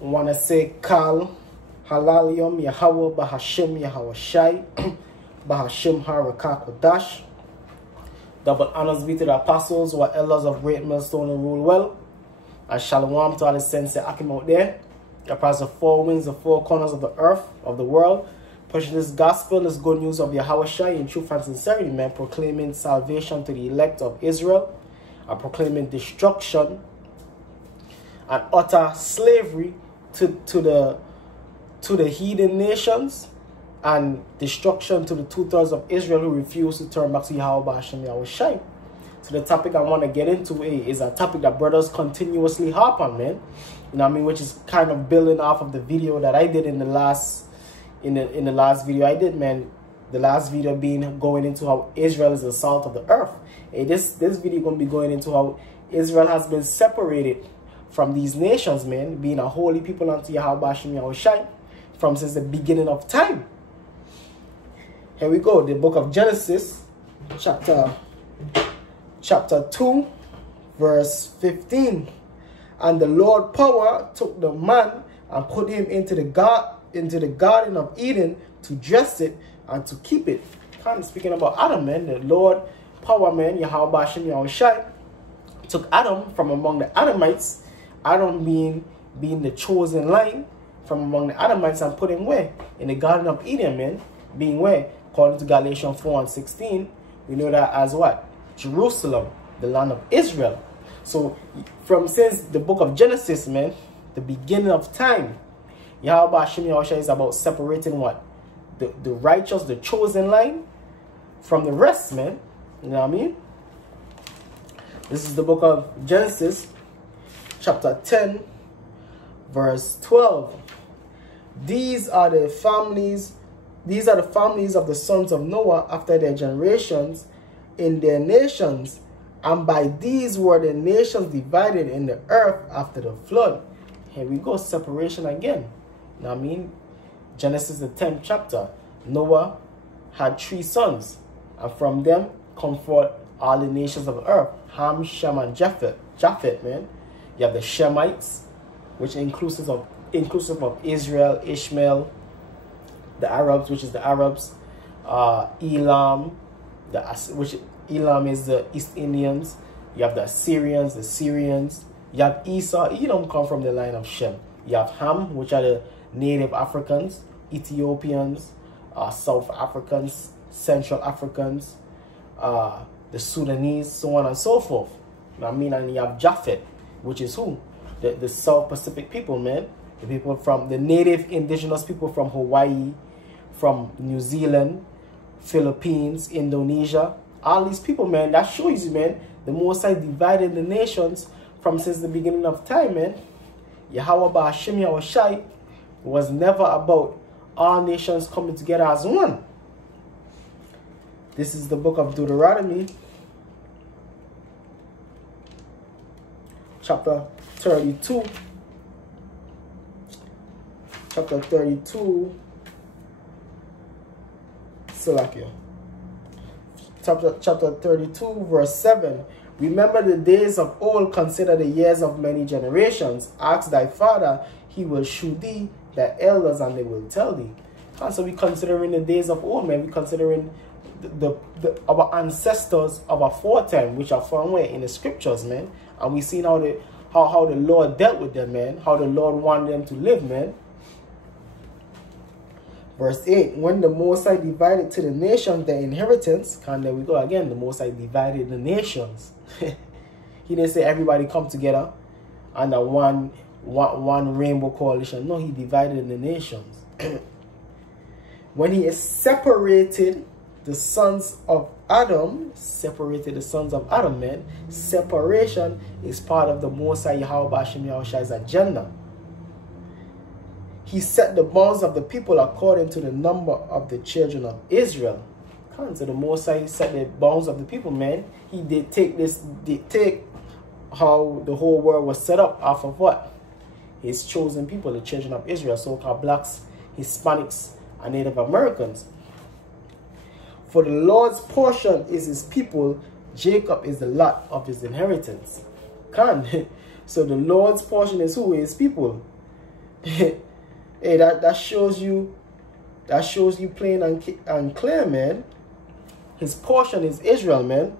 want to say Kal, Halalium, Yahweh, Bahashim, Yahweh Shai, Bahashim, Harakakodash. Double honors be to the apostles who are elders of Great Millstone and rule well. And shalom to all the saints that Akim out there. Across the four winds, the four corners of the earth, of the world. Pushing this gospel, this good news of Yahweh Shai in truth and sincerity, man. Proclaiming salvation to the elect of Israel. And proclaiming destruction and utter slavery to the heathen nations. And destruction to the 2/3 of Israel who refuse to turn back to Yahweh Hashem Yahweh Shai. So the topic I want to get into is a topic that brothers continuously harp on, man. You know what I mean? Which is kind of building off of the video that I did in the last video I did, man. The last video being going into how Israel is the salt of the earth. Hey, this video going to be going into how Israel has been separated from these nations, man, being a holy people unto Yahweh Hashem Yahweh Shai from since the beginning of time. Here we go, the book of Genesis, chapter 2, verse 15. And the Lord power took the man and put him into the garden of Eden to dress it and to keep it. Kind of speaking about Adam, man, the Lord power, man, Yahweh Hashem Yahweh Shai, took Adam from among the Adamites, Adam being the chosen line from among the Adamites, and put him where? In the Garden of Eden, man, being where? According to Galatians 4:16, we know that as what? Jerusalem, the land of Israel. So since the book of Genesis, man, the beginning of time, Yahweh Hashem Yahweh Shai is about separating what? The righteous, the chosen line from the rest, man. You know what I mean? This is the book of Genesis, chapter 10, verse 12. These are the families of the sons of Noah after their generations in their nations, and by these were the nations divided in the earth after the flood. Here we go, separation again. You know what I mean? Genesis the 10th chapter. Noah had 3 sons, and from them come forth all the nations of the earth. Ham, Shem, and Japheth, man. You have the Shemites, which inclusive of Israel, Ishmael, the Arabs, which is the Arabs, Elam, which Elam is the East Indians. You have the Assyrians, the Syrians. You have Esau. Edom come from the line of Shem. You have Ham, which are the native Africans, Ethiopians, South Africans, Central Africans, the Sudanese, so on and so forth. You know what I mean? And you have Japheth, which is who? The South Pacific people, man. The people from the native indigenous people from Hawaii, from New Zealand, Philippines, Indonesia. All these people, man, that shows you, man, the Most High divided the nations from since the beginning of time, man. Yahweh Hashem Yahweh Shai was never about all nations coming together as one. This is the book of Deuteronomy, chapter 32. Chapter 32. Salakia. Chapter 32, verse 7. Remember the days of old, consider the years of many generations. Ask thy father, he will shew thee, thy elders, and they will tell thee. And so we considering the days of old, man. We considering our ancestors of our foretime, which are found where in the scriptures, man. And we seen how the Lord dealt with them, man. How the Lord wanted them to live, man. Verse 8, when the Most High divided to the nations their inheritance, and there we go again, the Most High divided the nations. He didn't say everybody come together under one rainbow coalition. No, he divided the nations. When he separated the sons of Adam, man, separation is part of the Most High Yahweh Hashem Yahweh Shai's agenda. He set the bounds of the people according to the number of the children of Israel. So the Most High set the bounds of the people, man. He did take how the whole world was set up off of what? His chosen people, the children of Israel, so-called blacks, Hispanics, and Native Americans. For the Lord's portion is his people, Jacob is the lot of his inheritance. So the Lord's portion is who? His people. Hey, that shows you plain and clear, man. His portion is Israel, man.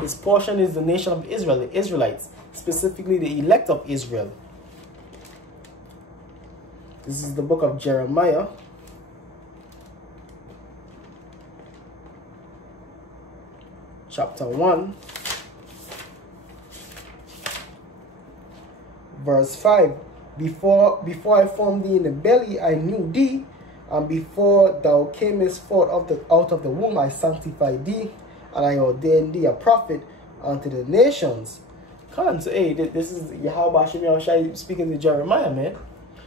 His portion is the nation of Israel, the Israelites, specifically the elect of Israel. This is the book of Jeremiah. Chapter 1. Verse 5. Before I formed thee in the belly, I knew thee. And before thou camest forth out of the womb, I sanctified thee. And I ordained thee a prophet unto the nations. Come on, so hey, this is Yahweh Hashem Yahushai speaking to Jeremiah, man.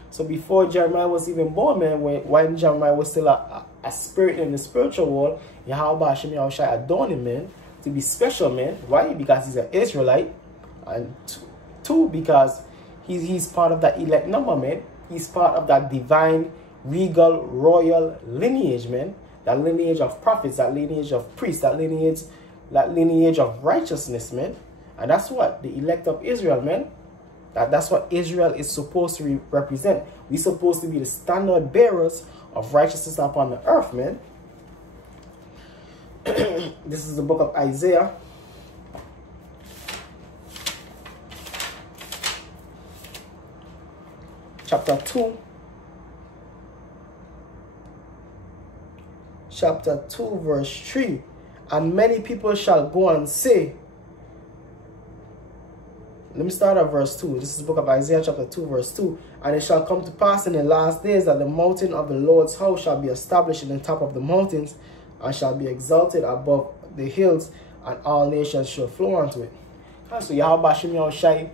So before Jeremiah was even born, man, when Jeremiah was still a spirit in the spiritual world, Yahweh Hashem Yahushai adorned him, man, to be special, man. Why? Because he's an Israelite. And two, because he's part of that elect number, man. He's part of that divine, regal, royal lineage, man. That lineage of prophets, that lineage of priests, that lineage of righteousness, man. And that's what the elect of Israel, man. That's what Israel is supposed to represent. We're supposed to be the standard bearers of righteousness upon the earth, man. This is the book of Isaiah. Chapter 2. Chapter 2, verse 3. And many people shall go and say, let me start at verse 2. This is the book of Isaiah chapter 2, verse 2. And it shall come to pass in the last days that the mountain of the Lord's house shall be established in the top of the mountains, and shall be exalted above the hills, and all nations shall flow unto it. So Yahweh Hashem Yahushai,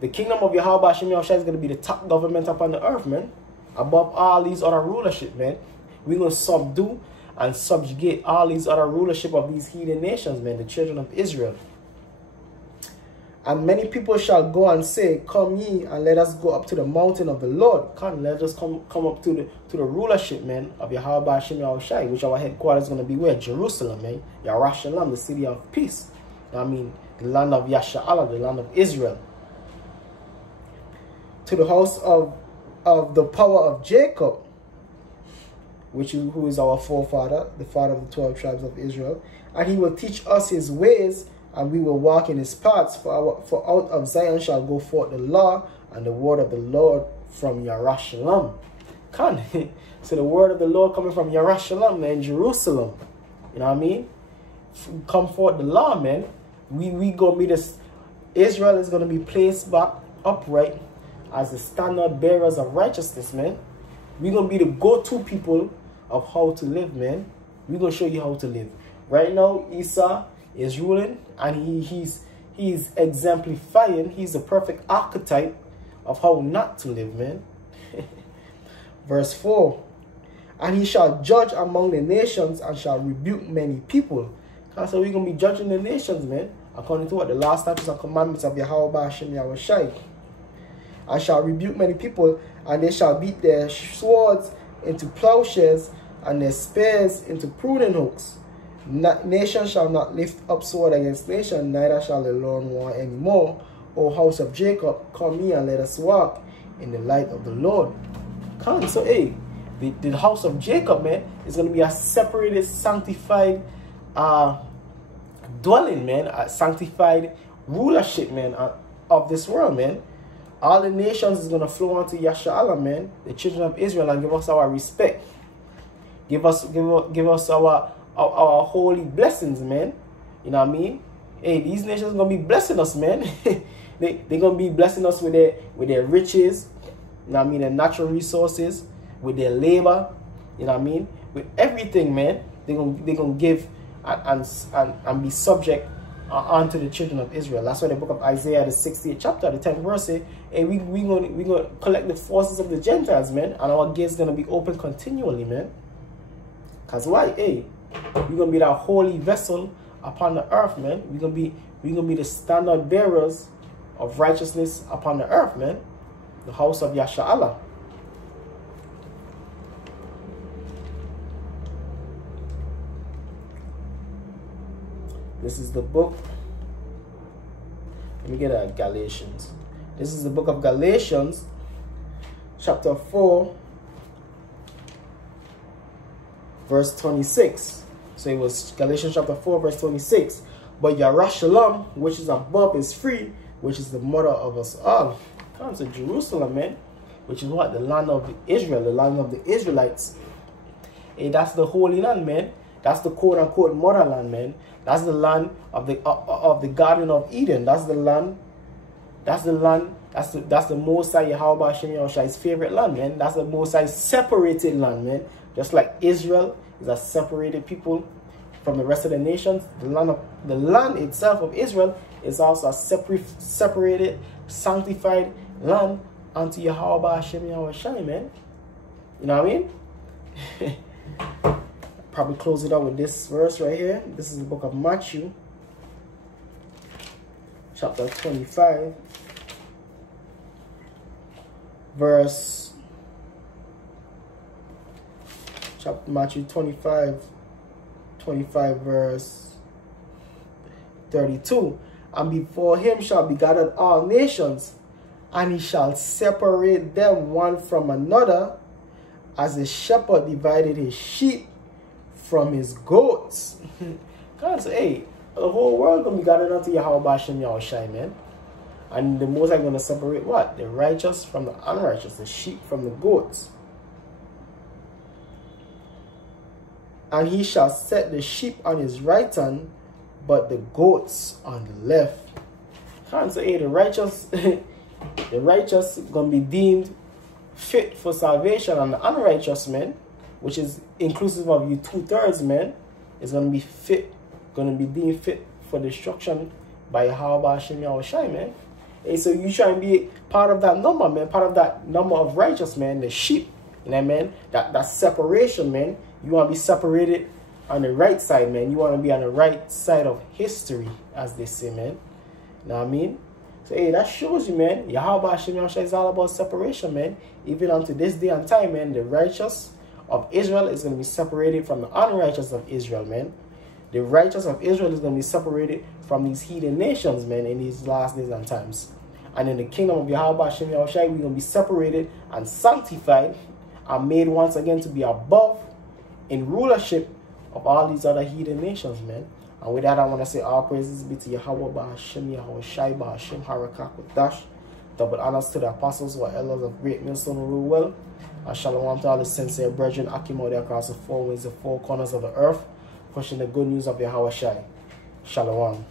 the kingdom of Yahweh Hashem Yahushai is going to be the top government upon the earth, man. Above all these other rulership, man. We're going to subdue and subjugate all these other rulership of these heathen nations, man, the children of Israel. And many people shall go and say, come ye, and let us go up to the mountain of the Lord. Come, let us come up to the rulership, man, of Yahweh Hashem Yahushai, which our headquarters is going to be where? Jerusalem, man. Yerushalayim, the city of peace. I mean, the land of Yasha'Allah, the land of Israel. To the house of the power of Jacob, who is our forefather, the father of the 12 tribes of Israel. And he will teach us his ways, and we will walk in his paths. For out of Zion shall go forth the law and the word of the Lord from Yerushalayim. So the word of the Lord coming from Yerushalayim, man, Jerusalem. You know what I mean? Come forth the law, man. We gonna be this. Israel is gonna be placed back upright as the standard bearers of righteousness, man. We're gonna be the go-to people of how to live, man. We're gonna show you how to live. Right now, Isa is ruling, and he's exemplifying. He's the perfect archetype of how not to live, man. Verse 4. And he shall judge among the nations, and shall rebuke many people. So we're going to be judging the nations, man, according to what? The law, statutes, and commandments of Yahweh Hashem Yahushai. And shall rebuke many people, and they shall beat their swords into plowshares, and their spears into pruning hooks. Nation shall not lift up sword against nation, neither shall the learn war anymore. O house of Jacob, come ye and let us walk in the light of the Lord. Come, so hey, the house of Jacob, man, is going to be a separated, sanctified dwelling, man, a sanctified rulership, man, of this world, man. All the nations is going to flow onto Yasha'Allah, man, the children of Israel, and give us our respect. Give us our holy blessings, man. You know what I mean? Hey, these nations are gonna be blessing us, man. They're gonna be blessing us with their riches, you know what I mean, their natural resources, with their labor, you know what I mean, with everything, man. They're gonna give and be subject unto the children of Israel. That's why the book of Isaiah, the 60th chapter, the 10th verse, say, hey, we gonna collect the forces of the Gentiles, man, and our gates gonna be open continually, man. Cause why? Hey, we're gonna be that holy vessel upon the earth, man. We're gonna be the standard bearers of righteousness upon the earth, man. The house of Yasha'Allah. This is the book. Let me get Galatians. This is the book of Galatians, chapter 4, verse 26. So it was Galatians chapter 4, verse 26. But Yarashalam, which is above, is free, which is the mother of us all. Comes to Jerusalem, man, which is what? The land of Israel, the land of the Israelites. Hey, that's the Holy Land, man. That's the quote-unquote motherland, man. That's the land of the Garden of Eden. That's the land. That's the land. That's the Mosai Yahweh Hashem Yahushai's favorite land, man. That's the Mosai separated land, man. Just like Israel is a separated people from the rest of the nations, the land itself of Israel is also a separated, sanctified land unto Yahweh Hashem Yahushai, man. You know what I mean? Probably close it out with this verse right here. This is the book of Matthew, chapter 25, Matthew 25, verse 32. And before him shall be gathered all nations, and he shall separate them one from another, as a shepherd divided his sheep from his goats. God say, hey, the whole world gonna be gathered unto Yahweh Hashem Yahushai, man. And the Most High gonna separate what? The righteous from the unrighteous, the sheep from the goats. And he shall set the sheep on his right hand, but the goats on the left. God say, hey, the righteous, the righteous gonna be deemed fit for salvation, and the unrighteous, man, which is inclusive of you 2/3, man, is gonna be deemed fit for destruction by Yahweh Hashem Yahushai, man. Hey, so you try and be part of that number, man, part of that number of righteous, man, the sheep, you know, man, that separation, man. You want to be separated on the right side, man. You want to be on the right side of history, as they say, man. You know what I mean? So, hey, that shows you, man, Yahweh Hashem Yahushai is all about separation, man. Even unto this day and time, man, the righteous of Israel is going to be separated from the unrighteous of Israel, man. The righteous of Israel is going to be separated from these heathen nations, man, in these last days and times. And in the kingdom of Yahweh Hashem Yahushai, we're going to be separated and sanctified and made once again to be above in rulership of all these other heathen nations, man. And with that, I want to say all praises be to Yahweh Ba'Hashem Yahushai Ba'Hashem Harakak Dash. Double honors to the apostles who are elders of Great Millstone who rule well. And shalom to all the sincere brethren Akim there across the four winds, the four corners of the earth, pushing the good news of Yahweh Shai. Shalom.